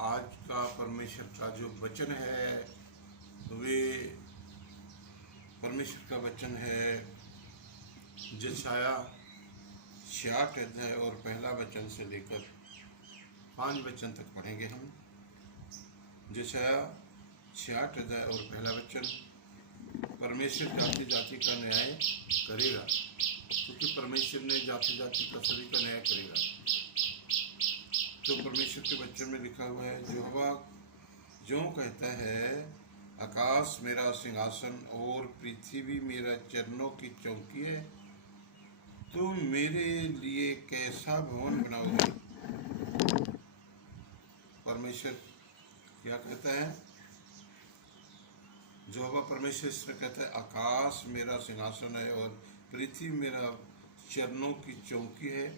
आज का परमेश्वर का जो वचन है वे परमेश्वर का वचन है यशाया 66 अध्याय और पहला वचन से लेकर 5 वचन तक पढ़ेंगे हम। यशाया 66 अध्याय और पहला वचन, परमेश्वर जाति जाति का न्याय करेगा, क्योंकि परमेश्वर ने जाति जाति का सभी का न्याय करेगा। तो परमेश्वर के वचन में लिखा हुआ है, यहोवा जो कहता है, आकाश मेरा सिंहासन और पृथ्वी मेरा चरणों की चौकी है, तुम मेरे लिए कैसा भवन बनाओगे। परमेश्वर क्या कहता है, यहोवा परमेश्वर इसमें कहता है, आकाश मेरा सिंहासन है और पृथ्वी मेरा चरणों की चौकी है।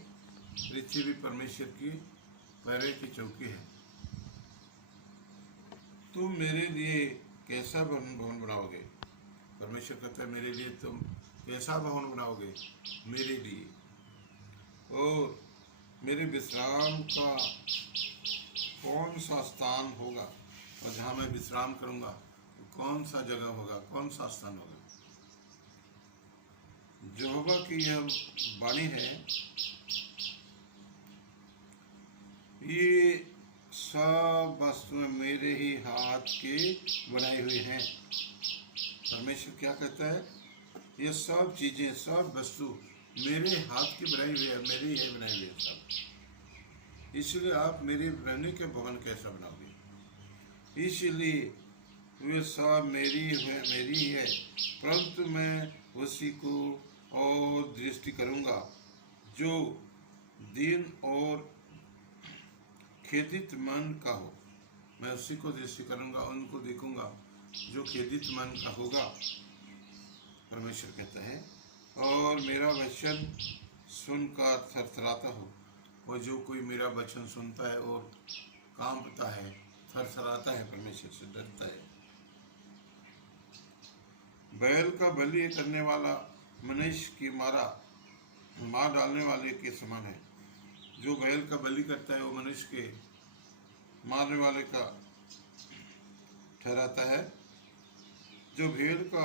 पृथ्वी भी परमेश्वर की पैरों की चौकी है। तुम मेरे लिए कैसा भवन बनाओगे। परमेश्वर कहता है, मेरे लिए तुम कैसा भवन बनाओगे, मेरे लिए, और मेरे विश्राम का कौन सा स्थान होगा, और जहाँ मैं विश्राम करूँगा तो कौन सा जगह होगा, कौन सा स्थान होगा। यहोवा की यह वाणी है, ये सब वस्तुएं मेरे ही हाथ के बनाई हुई हैं। परमेश्वर क्या कहता है, ये सब चीजें, सब वस्तु मेरे हाथ की बनाई हुई है, मेरे ही है बनाई हुई है सब। इसलिए आप मेरे रहने के भवन कैसा बनाओगे। इसलिए वे सब मेरी ही है, परंतु मैं उसी को और दृष्टि करूंगा जो दीन और खेदित मन का हो। मैं उसी को दृष्टि करूंगा, उनको देखूंगा जो खेदित मन का होगा। परमेश्वर कहता है, और मेरा वचन सुनकर थरथराता हो। और जो कोई मेरा वचन सुनता है और कांपता है, थरथराता है, परमेश्वर से डरता है। बैल का बलि करने वाला मनुष्य की मार डालने वाले के समान है। जो बैल का बलि करता है वो मनुष्य के मारने वाले का ठहराता है। जो भेड़ का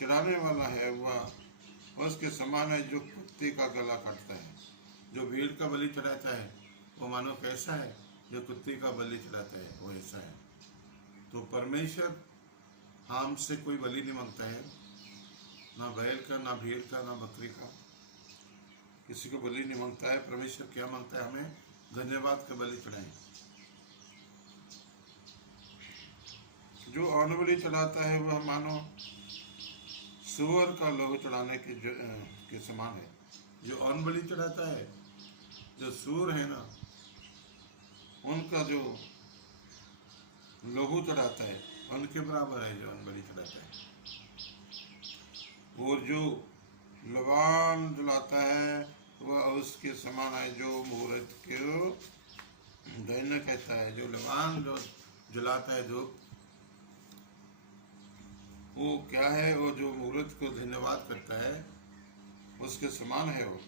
चढ़ाने वाला है वह उसके समान है जो कुत्ते का गला काटता है। जो भेड़ का बलि चढ़ाता है वो मानो कैसा है, जो कुत्ते का बलि चढ़ाता है वो ऐसा है। तो परमेश्वर हमसे कोई बलि नहीं मांगता है, ना बैल का, ना भेड़ का, ना बकरी का, किसी को बलि नहीं मांगता है। परमेश्वर क्या मांगता है, हमें धन्यवाद का बलि चढ़ाएं। जो अन्न बलि चढ़ाता है वह मानो सूअर का लहू चढ़ाने के समान है। जो अन्न बलि चढ़ाता है, जो सूअर है ना, उनका जो लहू चढ़ाता है उनके बराबर है जो अन्न बलि चढ़ाता है। और जो लबान जलाता है वह उसके समान है जो मुहूर्त को दैन्य कहता है। जो लबान जो जलाता है, जो वो क्या है, वो जो मुहूर्त को धन्यवाद करता है उसके समान है वो।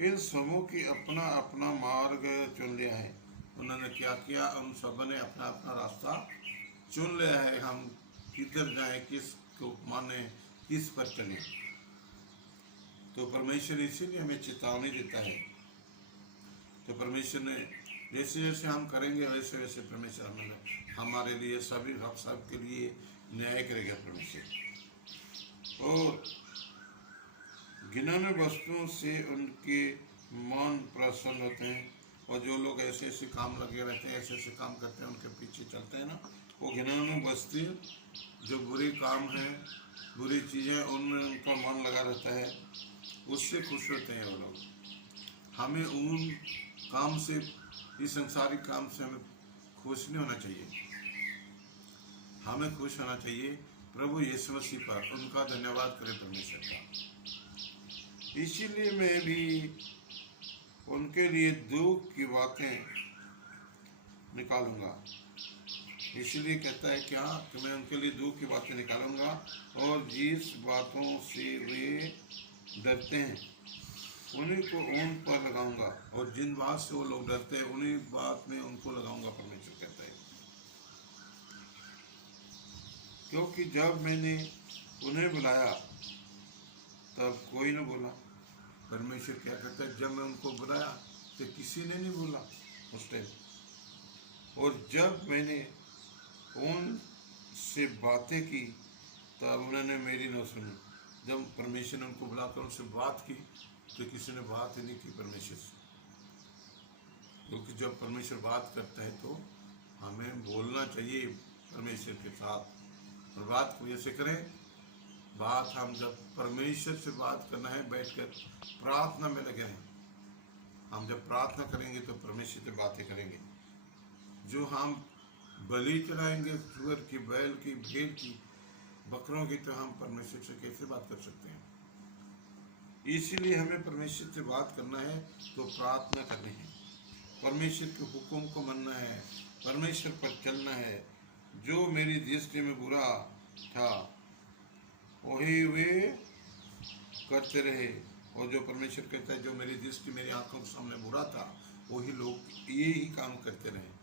इन समूह की अपना अपना मार्ग चुन लिया है। उन्होंने क्या किया, उन सब ने अपना अपना रास्ता चुन लिया है। हम किधर जाएं, किस को माने, किस पर चलें। तो परमेश्वर इसीलिए हमें चेतावनी देता है। तो परमेश्वर ने जैसे जैसे हम करेंगे वैसे वैसे परमेश्वर हमारे लिए सभी सब के लिए न्याय करेगा परमेश्वर। और घिनौनी वस्तुओं से उनके मन प्रसन्न होते हैं। और जो लोग ऐसे ऐसे काम लगे रहते हैं, ऐसे ऐसे काम करते हैं, उनके पीछे चलते हैं ना, वो घिनौनी वस्तु जो बुरे काम हैं, बुरी चीज़ें, उनमें उनका मन लगा रहता है, उससे खुश होते हैं वो लोग। हमें उन काम से, इस संसारिक काम से हमें खुश नहीं होना चाहिए। हमें खुश होना चाहिए प्रभु यीशु मसीह पर, उनका धन्यवाद करें परमेश्वर का। इसीलिए मैं भी उनके लिए दुख की बातें निकालूंगा। इसलिए कहता है क्या, कि मैं उनके लिए दुख की बातें निकालूंगा और जिस बातों से वे डरते हैं उन्हीं को ऊन पर लगाऊंगा, और जिन बात से वो लोग डरते हैं उन्हीं बात में उनको लगाऊंगा, परमेश्वर कहता है। क्योंकि जब मैंने उन्हें बुलाया तब कोई न बोला। परमेश्वर क्या करता है, जब मैं उनको बुलाया तो किसी ने नहीं बोला उस टाइम, और जब मैंने उनसे बातें की तब उन्होंने मेरी न सुनी। जब परमेश्वर ने उनको बुलाकर उनसे बात की तो किसी ने बात ही नहीं की परमेश्वर से। क्योंकि जब परमेश्वर बात करता है तो हमें बोलना चाहिए परमेश्वर के साथ, और बात को ऐसे करें। बात हम जब परमेश्वर से बात करना है, बैठकर प्रार्थना में लगे रहें। हम जब प्रार्थना करेंगे तो परमेश्वर से बातें करेंगे। जो हम बलि चढ़ाएंगे सुअर की, बैल की, भेड़ की, बकरों की, तो हम परमेश्वर से कैसे बात कर सकते हैं। इसीलिए हमें परमेश्वर से बात करना है तो प्रार्थना करनी है, परमेश्वर के हुक्म को मानना है, परमेश्वर पर चलना है। जो मेरी दृष्टि में बुरा था वही वे करते रहे, और जो परमेश्वर कहता है जो मेरी दृष्टि, मेरी आंखों के सामने बुरा था, वही लोग ये ही काम करते रहे।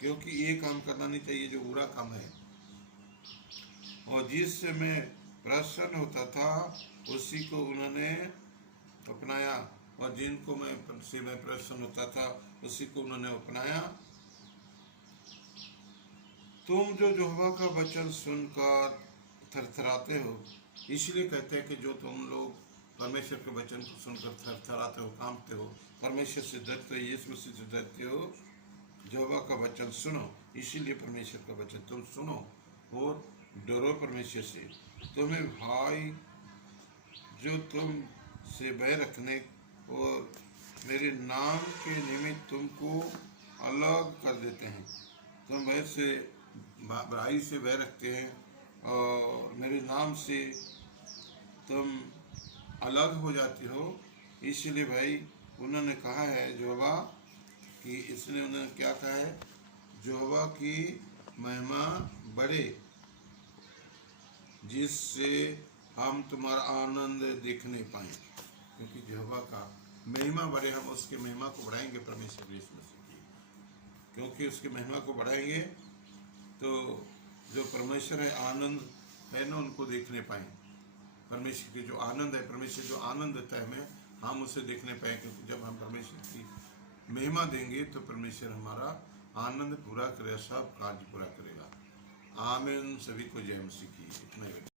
क्योंकि ये काम करना नहीं चाहिए जो बुरा काम है, और जिससे मैं प्रसन्न होता था उसी को उन्होंने अपनाया, और जिनको मैं प्रसन्न होता था उसी को उन्होंने अपनाया। तुम जो यहोवा का वचन सुनकर थरथराते हो, इसलिए कहते हैं कि जो तुम लोग परमेश्वर के वचन को सुनकर थरथराते हो, कांपते हो, परमेश्वर से डरते हो, यीशु मसीह से डरते हो, यहोवा का वचन सुनो। इसीलिए परमेश्वर का वचन तुम सुनो और डरो परमेश्वर से। तुम्हें भाई जो तुम से बैर रखने और मेरे नाम के निमित्त तुमको अलग कर देते हैं, तुम वैसे भाई से बैर रखते हैं और मेरे नाम से तुम अलग हो जाते हो। इसलिए भाई उन्होंने कहा है यहोवा कि इसने उन्होंने क्या कहा है, यहोवा की महिमा बढ़े जिससे हम तुम्हारा आनंद देखने पाएं। क्योंकि यहोवा का महिमा बढ़े, हम उसकी महिमा को बढ़ाएंगे परमेश्वर यीशु मसीह की। क्योंकि उसकी महिमा को बढ़ाएंगे तो जो परमेश्वर है आनंद है ना, उनको देखने पाएं। परमेश्वर की जो आनंद है, परमेश्वर जो आनंद देता है हमें, हम उसे देखने पाए। क्योंकि जब हम परमेश्वर की महिमा देंगे तो परमेश्वर हमारा आनंद पूरा करेगा, सब कार्य पूरा करेगा। आमीन। सभी को जय मसीह की। इतना ही।